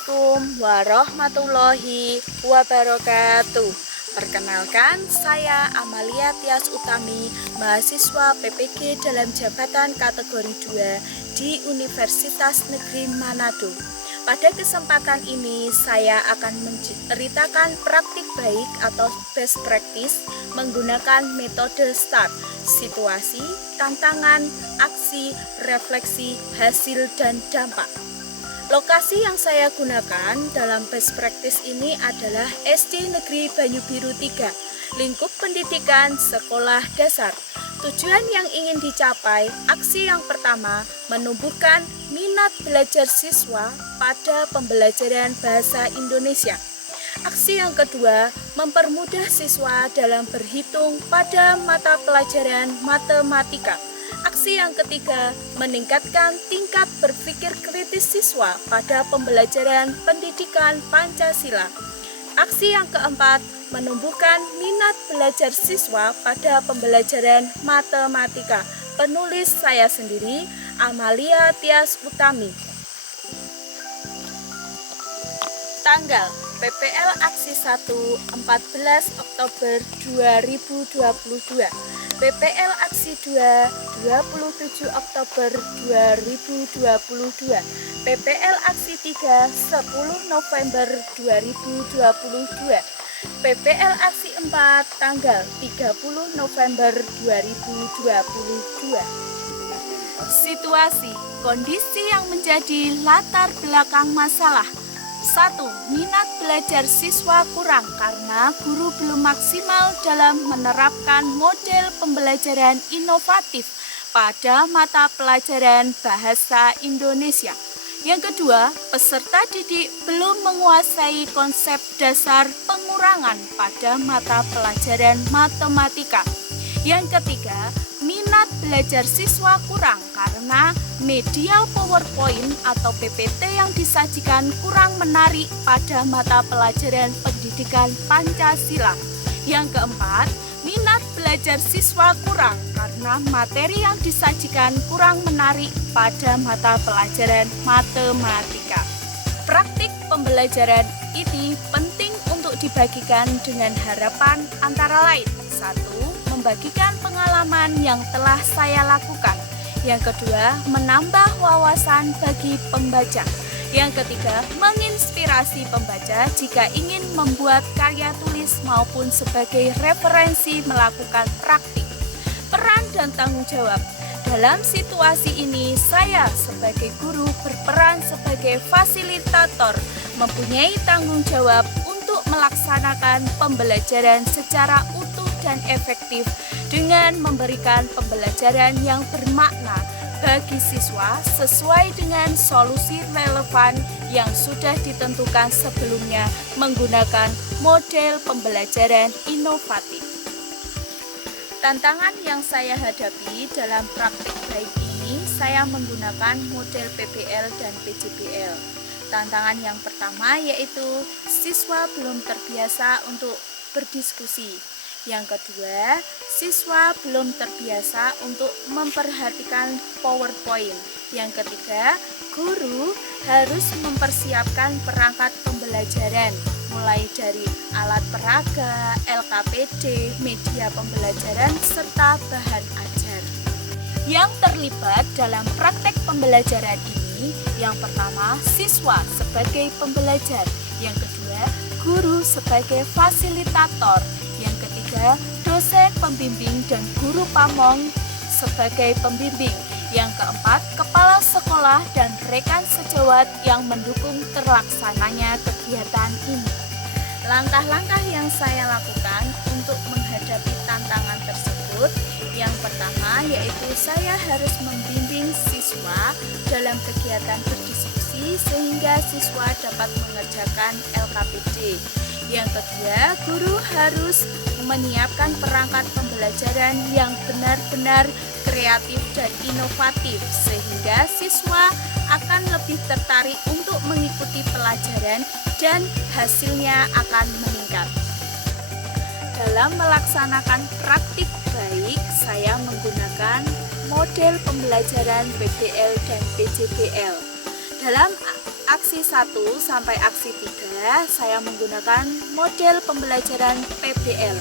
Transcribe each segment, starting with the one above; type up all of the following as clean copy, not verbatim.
Assalamualaikum warahmatullahi wabarakatuh. Perkenalkan, saya Amalia Tias Utami, mahasiswa PPG dalam jabatan kategori 2 di Universitas Negeri Manado. Pada kesempatan ini saya akan menceritakan praktik baik atau best practice menggunakan metode STAR, situasi, tantangan, aksi, refleksi, hasil, dan dampak. Lokasi yang saya gunakan dalam best practice ini adalah SD Negeri Banyu Biru 3, lingkup pendidikan sekolah dasar. Tujuan yang ingin dicapai, aksi yang pertama, menumbuhkan minat belajar siswa pada pembelajaran bahasa Indonesia. Aksi yang kedua, mempermudah siswa dalam berhitung pada mata pelajaran matematika. Aksi yang ketiga, meningkatkan tingkat berpikir kritis siswa pada pembelajaran pendidikan Pancasila. Aksi yang keempat, menumbuhkan minat belajar siswa pada pembelajaran matematika. Penulis saya sendiri, Amalia Tias Utami. Tanggal PPL Aksi 1, 14 Oktober 2022. PPL Aksi 2, 27 Oktober 2022. PPL Aksi 3, 10 November 2022. PPL Aksi 4, tanggal 30 November 2022. Situasi, kondisi yang menjadi latar belakang masalah. 1. Minat belajar siswa kurang karena guru belum maksimal dalam menerapkan model pembelajaran inovatif pada mata pelajaran bahasa Indonesia. Yang kedua, peserta didik belum menguasai konsep dasar pengurangan pada mata pelajaran matematika. Yang ketiga, minat belajar siswa kurang karena media PowerPoint atau PPT yang disajikan kurang menarik pada mata pelajaran pendidikan Pancasila. Yang keempat, minat belajar siswa kurang karena materi yang disajikan kurang menarik pada mata pelajaran matematika. Praktik pembelajaran ini penting untuk dibagikan dengan harapan antara lain. 1. Membagikan pengalaman yang telah saya lakukan. Yang kedua, menambah wawasan bagi pembaca. Yang ketiga, menginspirasi pembaca jika ingin membuat karya tulis maupun sebagai referensi melakukan praktik. Peran dan tanggung jawab. Dalam situasi ini, saya sebagai guru berperan sebagai fasilitator, mempunyai tanggung jawab untuk melaksanakan pembelajaran secara utuh dan efektif dengan memberikan pembelajaran yang bermakna bagi siswa sesuai dengan solusi relevan yang sudah ditentukan sebelumnya menggunakan model pembelajaran inovatif. Tantangan yang saya hadapi dalam praktik baik ini, saya menggunakan model PBL dan PJBL. Tantangan yang pertama yaitu siswa belum terbiasa untuk berdiskusi. Yang kedua, siswa belum terbiasa untuk memperhatikan PowerPoint. Yang ketiga, guru harus mempersiapkan perangkat pembelajaran, mulai dari alat peraga, LKPD, media pembelajaran, serta bahan ajar. Yang terlibat dalam praktek pembelajaran ini, yang pertama, siswa sebagai pembelajar. Yang kedua, guru sebagai fasilitator. Yang ketiga, dosen pembimbing dan guru pamong sebagai pembimbing. Yang keempat, kepala sekolah dan rekan sejawat yang mendukung terlaksananya kegiatan ini. Langkah-langkah yang saya lakukan untuk menghadapi tantangan tersebut, yang pertama yaitu saya harus membimbing siswa dalam kegiatan berdiskusi sehingga siswa dapat mengerjakan LKPD. Yang kedua, guru harus menyiapkan perangkat pembelajaran yang benar-benar kreatif dan inovatif sehingga siswa akan lebih tertarik untuk mengikuti pelajaran dan hasilnya akan meningkat. Dalam melaksanakan praktik baik, saya menggunakan model pembelajaran PBL dan PJBL. Dalam aksi 1 sampai aksi 3 saya menggunakan model pembelajaran PBL.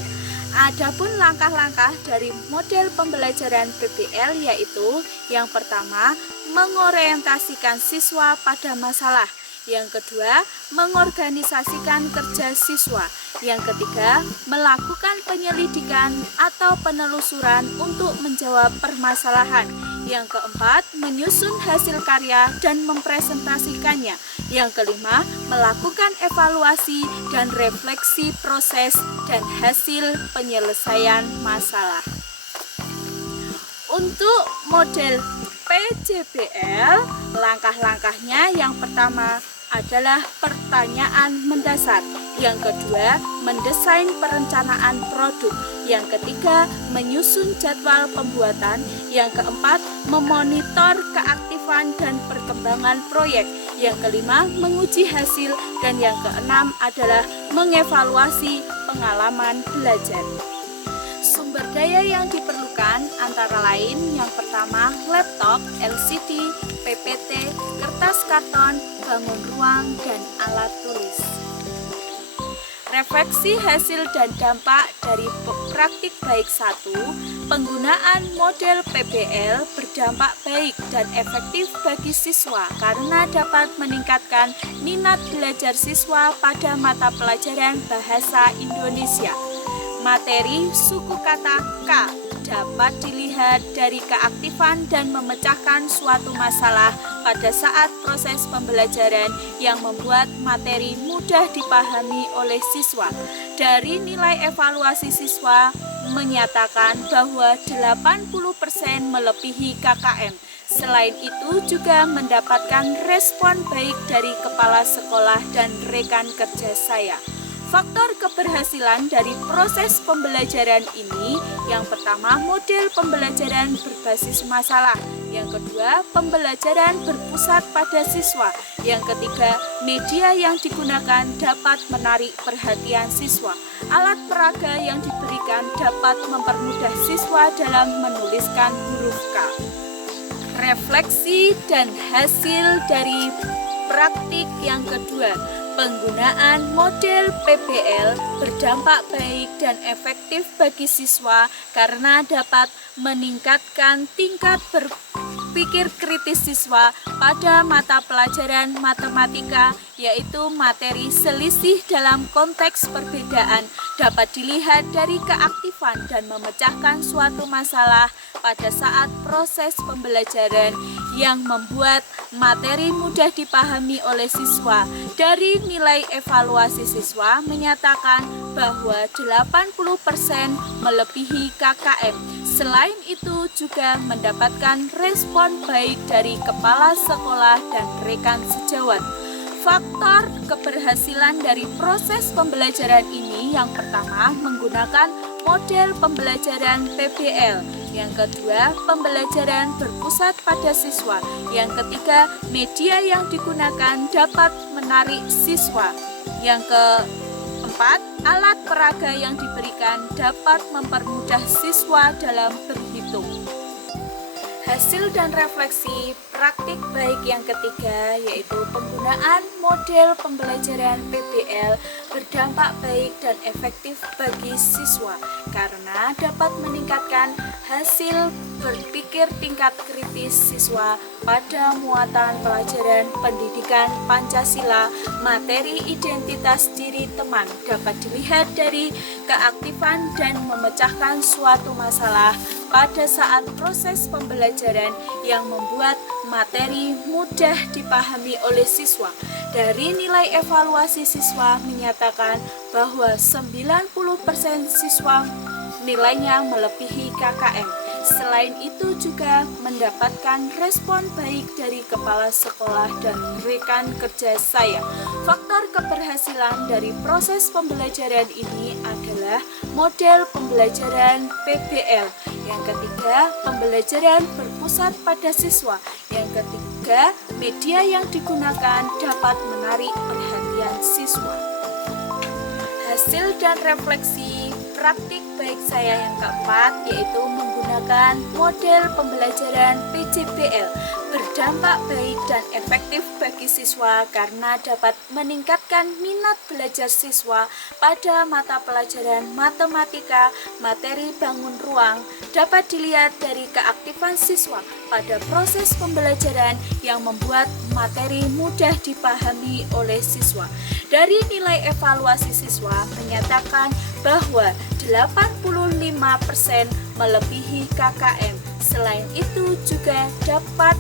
Adapun langkah-langkah dari model pembelajaran PBL yaitu yang pertama, mengorientasikan siswa pada masalah. Yang kedua, mengorganisasikan kerja siswa. Yang ketiga, melakukan penyelidikan atau penelusuran untuk menjawab permasalahan. Yang keempat, menyusun hasil karya dan mempresentasikannya. Yang kelima, melakukan evaluasi dan refleksi proses dan hasil penyelesaian masalah. Untuk model PJBL, langkah-langkahnya yang pertama adalah pertanyaan mendasar. Yang kedua, mendesain perencanaan produk. Yang ketiga, menyusun jadwal pembuatan. Yang keempat, memonitor keaktifan dan perkembangan proyek. Yang kelima, menguji hasil. Dan yang keenam adalah mengevaluasi pengalaman belajar. Sumber daya yang diperlukan antara lain yang pertama laptop, LCD, PPT, kertas karton, bangun ruang, dan alat tulis. Refleksi hasil dan dampak dari praktik baik 1, penggunaan model PBL berdampak baik dan efektif bagi siswa karena dapat meningkatkan minat belajar siswa pada mata pelajaran bahasa Indonesia. Materi suku kata K dapat dilihat dari keaktifan dan memecahkan suatu masalah pada saat proses pembelajaran yang membuat materi mudah dipahami oleh siswa. Dari nilai evaluasi siswa menyatakan bahwa 80% melebihi KKM. Selain itu juga mendapatkan respon baik dari kepala sekolah dan rekan kerja saya. Faktor keberhasilan dari proses pembelajaran ini, yang pertama model pembelajaran berbasis masalah, yang kedua pembelajaran berpusat pada siswa, yang ketiga media yang digunakan dapat menarik perhatian siswa, alat peraga yang diberikan dapat mempermudah siswa dalam menuliskan huruf K. Refleksi dan hasil dari praktik yang kedua, penggunaan model PBL berdampak baik dan efektif bagi siswa karena dapat meningkatkan tingkat berpikir kritis siswa pada mata pelajaran matematika, yaitu materi selisih dalam konteks perbedaan dapat dilihat dari keaktifan dan memecahkan suatu masalah pada saat proses pembelajaran yang membuat materi mudah dipahami oleh siswa. Dari nilai evaluasi siswa menyatakan bahwa 80% melebihi KKM. Selain itu juga mendapatkan respon baik dari kepala sekolah dan rekan sejawat. Faktor keberhasilan dari proses pembelajaran ini yang pertama menggunakan model pembelajaran PBL, yang kedua pembelajaran berpusat pada siswa, yang ketiga media yang digunakan dapat menarik siswa, yang keempat alat peraga yang diberikan dapat mempermudah siswa dalam berhitung. Hasil dan refleksi praktik baik yang ketiga yaitu penggunaan model pembelajaran PBL berdampak baik dan efektif bagi siswa karena dapat meningkatkan hasil berpikir tingkat kritis siswa pada muatan pelajaran pendidikan Pancasila. Materi identitas diri teman dapat dilihat dari keaktifan dan memecahkan suatu masalah pada saat proses pembelajaran yang membuat materi mudah dipahami oleh siswa. Dari nilai evaluasi siswa menyatakan bahwa 90% siswa nilainya melebihi KKM. Selain itu juga mendapatkan respon baik dari kepala sekolah dan rekan kerja saya. Faktor keberhasilan dari proses pembelajaran ini adalah model pembelajaran PBL. Yang ketiga, pembelajaran berpusat pada siswa. Yang ketiga, media yang digunakan dapat menarik perhatian siswa. Hasil dan refleksi praktik baik saya yang keempat yaitu menggunakan model pembelajaran PJBL berdampak baik dan efektif bagi siswa karena dapat meningkatkan minat belajar siswa pada mata pelajaran matematika, materi bangun ruang, dapat dilihat dari keaktifan siswa pada proses pembelajaran yang membuat materi mudah dipahami oleh siswa. Dari nilai evaluasi siswa menyatakan bahwa 85% melebihi KKM. Selain itu juga dapat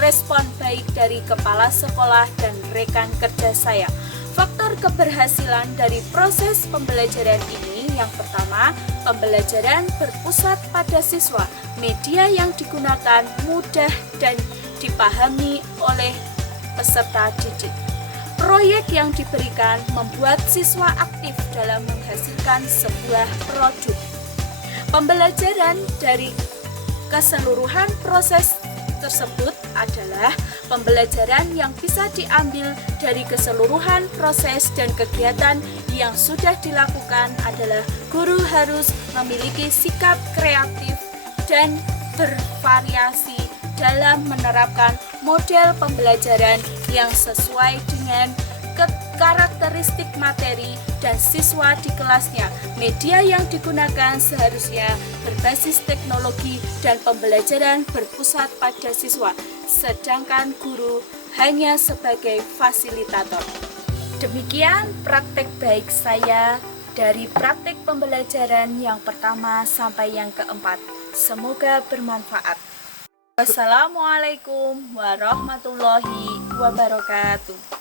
respon baik dari kepala sekolah dan rekan kerja saya. Faktor keberhasilan dari proses pembelajaran ini yang pertama, pembelajaran berpusat pada siswa. Media yang digunakan mudah dan dipahami oleh peserta didik. Proyek yang diberikan membuat siswa aktif dalam menghasilkan sebuah produk. Pembelajaran dari keseluruhan proses tersebut adalah pembelajaran yang bisa diambil dari keseluruhan proses dan kegiatan yang sudah dilakukan adalah guru harus memiliki sikap kreatif dan bervariasi dalam menerapkan model pembelajaran yang sesuai dengan karakteristik materi dan siswa di kelasnya. Media yang digunakan seharusnya berbasis teknologi dan pembelajaran berpusat pada siswa, sedangkan guru hanya sebagai fasilitator. Demikian praktek baik saya dari praktek pembelajaran yang pertama sampai yang keempat. Semoga bermanfaat. Wassalamualaikum warahmatullahi wabarakatuh.